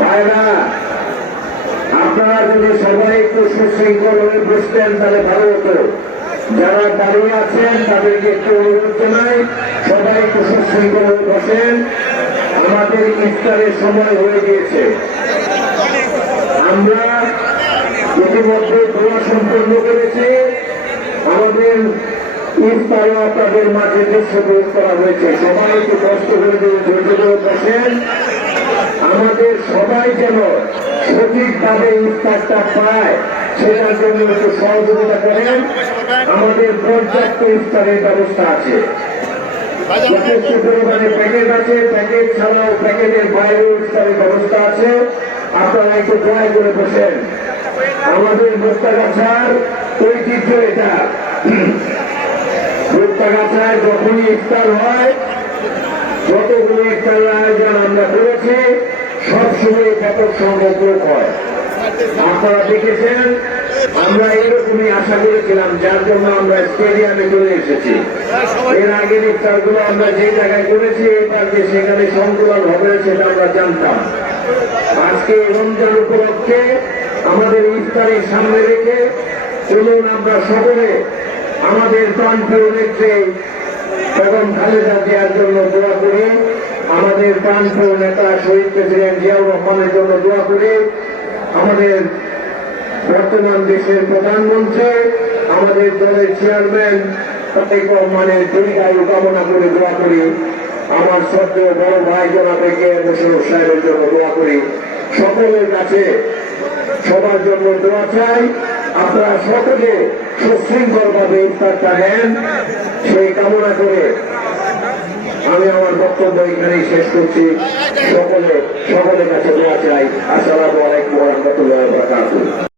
ভাইরা, আপনারা যদি সবাই একটু সুশৃঙ্খল হয়ে বসতেন তাহলে ভালো হতো। যারা দাঁড়িয়ে আছেন তাদেরকে একটু অনুরোধ জানাই, সবাই একটু সুশৃঙ্খল হয়ে বসেন। আমাদের ইফতারের সময় হয়ে গিয়েছে। আমরা ইতিমধ্যে দোয়া সম্পন্ন করেছি। আমাদের ইফতারে আপনাদের মাঝে দৃশ্যপ্রয়োগ করা হয়েছে। সবাই একটু কষ্ট করে ধৈর্য ধরে বসেন। আমাদের সবাই যেন সঠিকভাবে ইফতারটা পায় সেটার জন্য একটু সহযোগিতা করেন। আমাদের পর্যাপ্ত ইফতারের ব্যবস্থা আছে, যথেষ্ট পরিমাণে প্যাকেট আছে। প্যাকেট ছাড়াও প্যাকেটের বাইরেও ইফতারের ব্যবস্থা আছে। আপনারা একটু দয়া করে বসেন। আমাদের মুক্তাগাছার ঐতিহ্য এটা। মুক্তাগাছায় যখনই ইফতার হয়, যতগুলো ইফতারের আয়োজন আমরা করেছি সবসময় ব্যাপক সংখ্যক লোক হয়। আপনারা দেখেছেন, আমরা এরকমই আশা করেছিলাম, যার জন্য আমরা স্টেডিয়ামে চলে এসেছি। এর আগের ইফতারগুলো আমরা যে জায়গায় করেছি এবার যে সেখানে সংকুলন হবে সেটা আমরা জানতাম। আজকে রমজান উপলক্ষে আমাদের ইফতারের সামনে রেখে চলুন আমরা সকলে আমাদের প্রাণপ্রিয় নেত্রী বেগম খালেদা জিয়ার জন্য দোয়া করি। আমাদের প্রাণপ্রিয় নেতা শহীদ প্রেসিডেন্ট জিয়াউর রহমানের জন্য দোয়া করি। আমাদের বর্তমান দেশের প্রধানমন্ত্রী, আমাদের দলের চেয়ারম্যান তারেক রহমানের দীর্ঘায়ু কামনা করে দোয়া করি। আমার শ্রদ্ধেয় বড় ভাই জনাব মোশাররফ সাহেবের জন্য দোয়া করি। সকলের কাছে সবার জন্য দোয়া চাই। আপনারা সকলে সুশৃঙ্খল ভাবে ইফতারটা নেন, সেই কামনা করে আমি আমার বক্তব্য এখানেই শেষ করছি। সকলের কাছে দোয়া চাই। আসসালামু আলাইকুম ওয়া রাহমাতুল্লাহি ওয়া বারাকাতুহু।